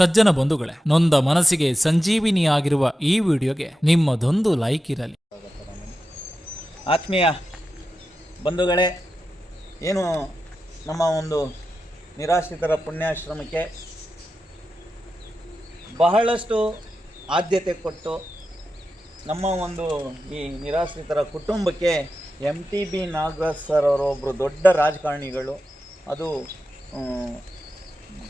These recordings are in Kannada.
ಸಜ್ಜನ ಬಂಧುಗಳೇ, ನೊಂದ ಮನಸ್ಸಿಗೆ ಸಂಜೀವಿನಿಯಾಗಿರುವ ಈ ವಿಡಿಯೋಗೆ ನಿಮ್ಮದೊಂದು ಲೈಕ್ ಇರಲಿ. ಆತ್ಮೀಯ ಬಂಧುಗಳೇ, ಏನು ನಮ್ಮ ಒಂದು ನಿರಾಶ್ರಿತರ ಪುಣ್ಯಾಶ್ರಮಕ್ಕೆ ಬಹಳಷ್ಟು ಆದ್ಯತೆ ಕೊಟ್ಟು ನಮ್ಮ ಒಂದು ಈ ನಿರಾಶ್ರಿತರ ಕುಟುಂಬಕ್ಕೆ MTB ನಾಗರಾಜ್ ಸರ್ ಅವರೊಬ್ಬರು ದೊಡ್ಡ ರಾಜಕಾರಣಿಗಳು, ಅದು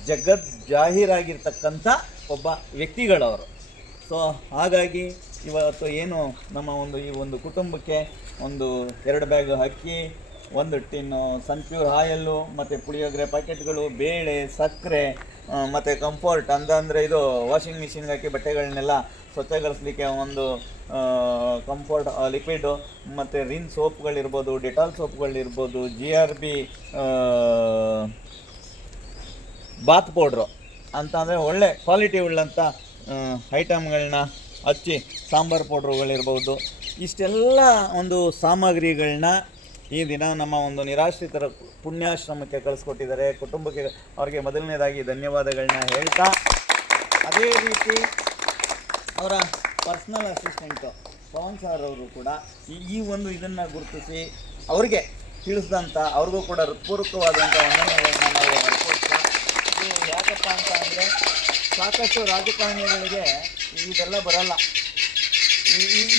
ಜಗತ್ ಜಾಹೀರಾಗಿರ್ತಕ್ಕಂಥ ಒಬ್ಬ ವ್ಯಕ್ತಿಗಳವರು. ಸೊ ಹಾಗಾಗಿ ಇವತ್ತು ಏನು ನಮ್ಮ ಒಂದು ಈ ಒಂದು ಕುಟುಂಬಕ್ಕೆ ಒಂದು 2 ಬ್ಯಾಗ್ ಅಕ್ಕಿ, 1 ಟಿನ್ನು ಸನ್ಪ್ಯೂರ್ ಆಯಲ್ಲು ಮತ್ತು ಪುಳಿಯೋಗರೆ ಪ್ಯಾಕೆಟ್ಗಳು, ಬೇಳೆ, ಸಕ್ಕರೆ ಮತ್ತು ಕಂಫರ್ಟ್ ಅಂದರೆ ಇದು ವಾಷಿಂಗ್ ಮಿಷಿನ್ಗೆ ಹಾಕಿ ಬಟ್ಟೆಗಳನ್ನೆಲ್ಲ ಸ್ವಚ್ಛಗೊಳಿಸ್ಲಿಕ್ಕೆ ಒಂದು ಕಂಫರ್ಟ್ ಲಿಕ್ವಿಡು, ಮತ್ತು ರಿನ್ ಸೋಪ್ಗಳಿರ್ಬೋದು, ಡೆಟಾಲ್ ಸೋಪ್ಗಳಿರ್ಬೋದು, GRB ಬಾತ್ ಪೌಡ್ರು ಅಂತ ಅಂದರೆ ಒಳ್ಳೆ ಕ್ವಾಲಿಟಿ ಉಳ್ಳಂಥ ಐಟಮ್ಗಳನ್ನ ಹಚ್ಚಿ, ಸಾಂಬಾರು ಪೌಡ್ರುಗಳಿರ್ಬೋದು, ಇಷ್ಟೆಲ್ಲ ಒಂದು ಸಾಮಗ್ರಿಗಳನ್ನ ಈ ದಿನ ನಮ್ಮ ಒಂದು ನಿರಾಶ್ರಿತರ ಪುಣ್ಯಾಶ್ರಮಕ್ಕೆ ಕಳಿಸ್ಕೊಟ್ಟಿದ್ದಾರೆ. ಕುಟುಂಬಕ್ಕೆ ಅವರಿಗೆ ಮೊದಲನೇದಾಗಿ ಧನ್ಯವಾದಗಳನ್ನ ಹೇಳ್ತಾ, ಅದೇ ರೀತಿ ಅವರ ಪರ್ಸ್ನಲ್ ಅಸಿಸ್ಟೆಂಟು ಪವನ್ ಸರ್ ಅವರು ಕೂಡ ಈ ಒಂದು ಇದನ್ನು ಗುರುತಿಸಿ ಅವರಿಗೆ ತಿಳಿಸಿದಂಥ ಅವ್ರಿಗೂ ಕೂಡ ಹೃತ್ಪೂರ್ವಕವಾದಂಥ ವಂದನೆಗಳನ್ನ ನಾವು ಅರ್ಪಿಸ್ತಾ, ಇದು ಯಾಕಪ್ಪ ಅಂತ ಅಂದರೆ ಸಾಕಷ್ಟು ರಾಜಕಾರಣಿಗಳಿಗೆ ಇದೆಲ್ಲ ಬರಲ್ಲ,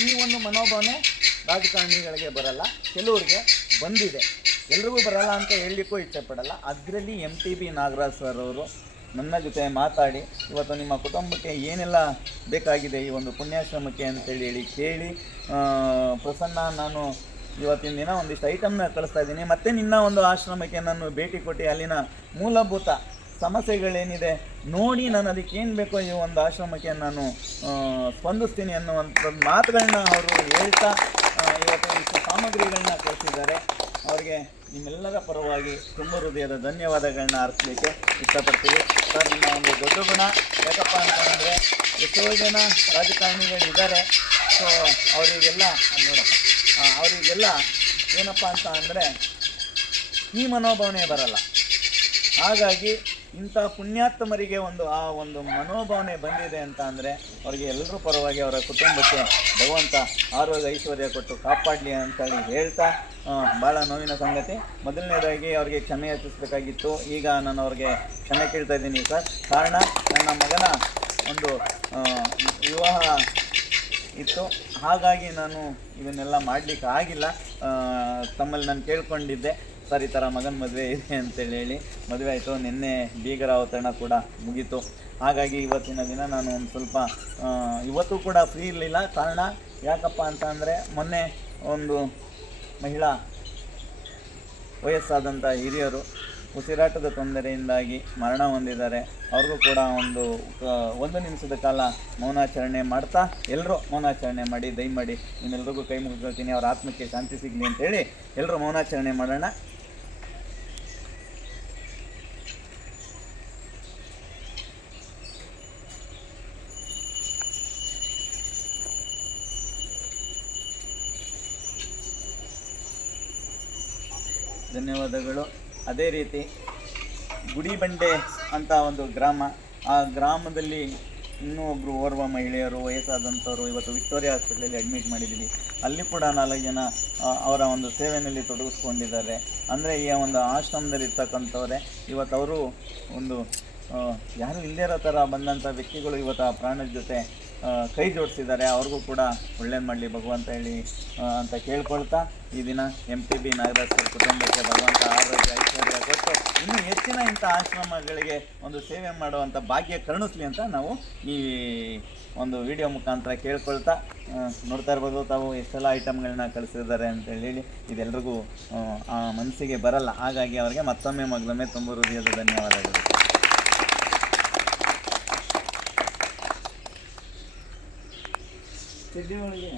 ಈ ಒಂದು ಮನೋಭಾವನೆ ರಾಜಕಾರಣಿಗಳಿಗೆ ಬರಲ್ಲ, ಕೆಲವರಿಗೆ ಬಂದಿದೆ, ಎಲ್ರಿಗೂ ಬರಲ್ಲ ಅಂತ ಹೇಳಲಿಕ್ಕೂ ಇಷ್ಟಪಡಲ್ಲ. ಅದರಲ್ಲಿ MTB ನಾಗರಾಜ್ ಸರ್ ಅವರು ನನ್ನ ಜೊತೆ ಮಾತಾಡಿ ಇವತ್ತು ನಿಮ್ಮ ಕುಟುಂಬಕ್ಕೆ ಏನೆಲ್ಲ ಬೇಕಾಗಿದೆ ಈ ಒಂದು ಪುಣ್ಯಾಶ್ರಮಕ್ಕೆ ಅಂತೇಳಿ ಕೇಳಿ, ಪ್ರಸನ್ನ ನಾನು ಇವತ್ತಿನ ದಿನ ಒಂದಿಷ್ಟು ಐಟಮ್ನ ಕಳಿಸ್ತಾ ಇದ್ದೀನಿ, ಮತ್ತು ನಿನ್ನ ಒಂದು ಆಶ್ರಮಕ್ಕೆ ನಾನು ಭೇಟಿ ಕೊಟ್ಟು ಅಲ್ಲಿನ ಮೂಲಭೂತ ಸಮಸ್ಯೆಗಳೇನಿದೆ ನೋಡಿ ನಾನು ಅದಕ್ಕೆ ಏನು ಬೇಕೋ ಈ ಒಂದು ಆಶ್ರಮಕ್ಕೆ ನಾನು ಸ್ಪಂದಿಸ್ತೀನಿ ಅನ್ನುವಂಥ ಮಾತುಗಳನ್ನ ಅವರು ಹೇಳ್ತಾ ಇವತ್ತು ಇಷ್ಟು ಸಾಮಗ್ರಿಗಳನ್ನ ಕಳಿಸಿದ್ದಾರೆ. ಅವರಿಗೆ ನಿಮ್ಮೆಲ್ಲರ ಪರವಾಗಿ ತುಂಬ ಹೃದಯದ ಧನ್ಯವಾದಗಳನ್ನ ಅರ್ಪಿಸಲಿಕ್ಕೆ ಇಷ್ಟಪಡ್ತೀವಿ. ಸರ್, ನಿಮ್ಮ ಒಂದು ದೊಡ್ಡ ಗುಣ ಯಾಕಪ್ಪ ಅಂತಂದರೆ ಎಷ್ಟೋ ಜನ ರಾಜಕಾರಣಿಗಳಿದ್ದಾರೆ, ಸೊ ಅವರಿಗೆಲ್ಲ ಏನಪ್ಪ ಅಂತ ಅಂದರೆ ಈ ಮನೋಭಾವನೆ ಬರಲ್ಲ. ಹಾಗಾಗಿ ಇಂಥ ಪುಣ್ಯಾತ್ಮರಿಗೆ ಆ ಒಂದು ಮನೋಭಾವನೆ ಬಂದಿದೆ ಅಂತ ಅಂದರೆ ಅವರಿಗೆ ಎಲ್ಲರೂ ಪರವಾಗಿ ಅವರ ಕುಟುಂಬಕ್ಕೆ ಭಗವಂತ ಆರೋಗ್ಯ ಐಶ್ವರ್ಯ ಕೊಟ್ಟು ಕಾಪಾಡಲಿ ಅಂತೇಳಿ ಹೇಳ್ತಾ, ಭಾಳ ನೋವಿನ ಸಂಗತಿ. ಮೊದಲನೇದಾಗಿ ಅವರಿಗೆ ಕ್ಷಮೆ ಯಾಚಿಸಬೇಕಾಗಿತ್ತು, ಈಗ ನಾನು ಅವ್ರಿಗೆ ಕ್ಷಮೆ ಕೇಳ್ತಾ ಇದ್ದೀನಿ ಸರ್. ಕಾರಣ, ನನ್ನ ಮಗನ ಒಂದು ವಿವಾಹ ಇತ್ತು, ಹಾಗಾಗಿ ನಾನು ಇವನ್ನೆಲ್ಲ ಮಾಡಲಿಕ್ಕೆ ಆಗಿಲ್ಲ. ತಮ್ಮಲ್ಲಿ ನಾನು ಕೇಳ್ಕೊಂಡಿದ್ದೆ, ಸರ್ ಈ ಥರ ಮಗನ ಮದುವೆ ಇದೆ ಅಂತೇಳಿ ಮದುವೆ ಆಯಿತು. ನಿನ್ನೆ ಬೀಗರ ಅವತರಣ ಕೂಡ ಮುಗೀತು. ಹಾಗಾಗಿ ಇವತ್ತಿನ ದಿನ ನಾನು ಒಂದು ಸ್ವಲ್ಪ ಇವತ್ತು ಕೂಡ ಫ್ರೀ ಇರಲಿಲ್ಲ. ಕಾರಣ ಯಾಕಪ್ಪ ಅಂತ ಅಂದರೆ ಮೊನ್ನೆ ಒಂದು ಮಹಿಳಾ ವಯಸ್ಸಾದಂಥ ಹಿರಿಯರು ಉಸಿರಾಟದ ತೊಂದರೆಯಿಂದಾಗಿ ಮರಣ ಹೊಂದಿದ್ದಾರೆ. ಅವ್ರಿಗೂ ಕೂಡ ಒಂದು ನಿಮಿಷದ ಕಾಲ ಮೌನಾಚರಣೆ ಮಾಡ್ತಾ, ಎಲ್ಲರೂ ಮೌನಾಚರಣೆ ಮಾಡಿ ದಯಮಾಡಿ ನಿಮ್ಮೆಲ್ರಿಗೂ ಕೈ ಮುಗಿಸ್ಕೊಳ್ತೀನಿ, ಅವ್ರ ಆತ್ಮಕ್ಕೆ ಶಾಂತಿ ಸಿಗಲಿ ಅಂತೇಳಿ ಎಲ್ಲರೂ ಮೌನಾಚರಣೆ ಮಾಡೋಣ. ಧನ್ಯವಾದಗಳು. ಅದೇ ರೀತಿ ಗುಡಿಬಂಡೆ ಅಂತ ಒಂದು ಗ್ರಾಮ, ಆ ಗ್ರಾಮದಲ್ಲಿ ಇನ್ನೂ ಓರ್ವ ಮಹಿಳೆಯರು ವಯಸ್ಸಾದಂಥವರು ಇವತ್ತು ವಿಕ್ಟೋರಿಯಾ ಹಾಸ್ಪಿಟ್ಲಲ್ಲಿ ಅಡ್ಮಿಟ್ ಮಾಡಿದ್ದೀವಿ. ಅಲ್ಲಿ ಕೂಡ 4 ಜನ ಅವರ ಒಂದು ಸೇವೆಯಲ್ಲಿ ತೊಡಗಿಸ್ಕೊಂಡಿದ್ದಾರೆ. ಅಂದರೆ ಈ ಒಂದು ಆಶ್ರಮದಲ್ಲಿ ಇರ್ತಕ್ಕಂಥವ್ರೆ ಇವತ್ತು ಅವರು ಒಂದು ಯಾರು ಇಲ್ಲದೇ ಇರೋ ಥರ ಬಂದಂಥ ವ್ಯಕ್ತಿಗಳು ಇವತ್ತು ಆ ಪ್ರಾಣದ ಜೊತೆ ಕೈ ಜೋಡಿಸಿದ್ದಾರೆ. ಅವ್ರಿಗೂ ಕೂಡ ಒಳ್ಳೇದು ಮಾಡಲಿ ಭಗವಂತ ಹೇಳಿ ಅಂತ ಕೇಳ್ಕೊಳ್ತಾ, ಈ ದಿನ MTB ನಾಗರಾಜ್ ಸರ್ ಕುಟುಂಬಕ್ಕೆ ಭಗವಂತ ಆರೋಗ್ಯ ಐಶ್ವರ್ಯ ಕೊಟ್ಟು ಇನ್ನೂ ಹೆಚ್ಚಿನ ಇಂಥ ಆಶ್ರಮಗಳಿಗೆ ಒಂದು ಸೇವೆ ಮಾಡುವಂಥ ಭಾಗ್ಯ ಕರುಣಿಸ್ಲಿ ಅಂತ ನಾವು ಈ ಒಂದು ವಿಡಿಯೋ ಮುಖಾಂತರ ಕೇಳ್ಕೊಳ್ತಾ, ನೋಡ್ತಾ ಇರ್ಬೋದು ತಾವು ಎಷ್ಟೆಲ್ಲ ಐಟಮ್ಗಳನ್ನ ಕಳಿಸಿದ್ದಾರೆ ಅಂತೇಳಿ. ಇದೆಲ್ರಿಗೂ ಆ ಮನಸ್ಸಿಗೆ ಬರಲ್ಲ. ಹಾಗಾಗಿ ಅವರಿಗೆ ಮತ್ತೊಮ್ಮೆ ತುಂಬ ಹೃದಯದ ಧನ್ಯವಾದಗಳು. ಚಡ್ಡಿ ಒಳಗೆ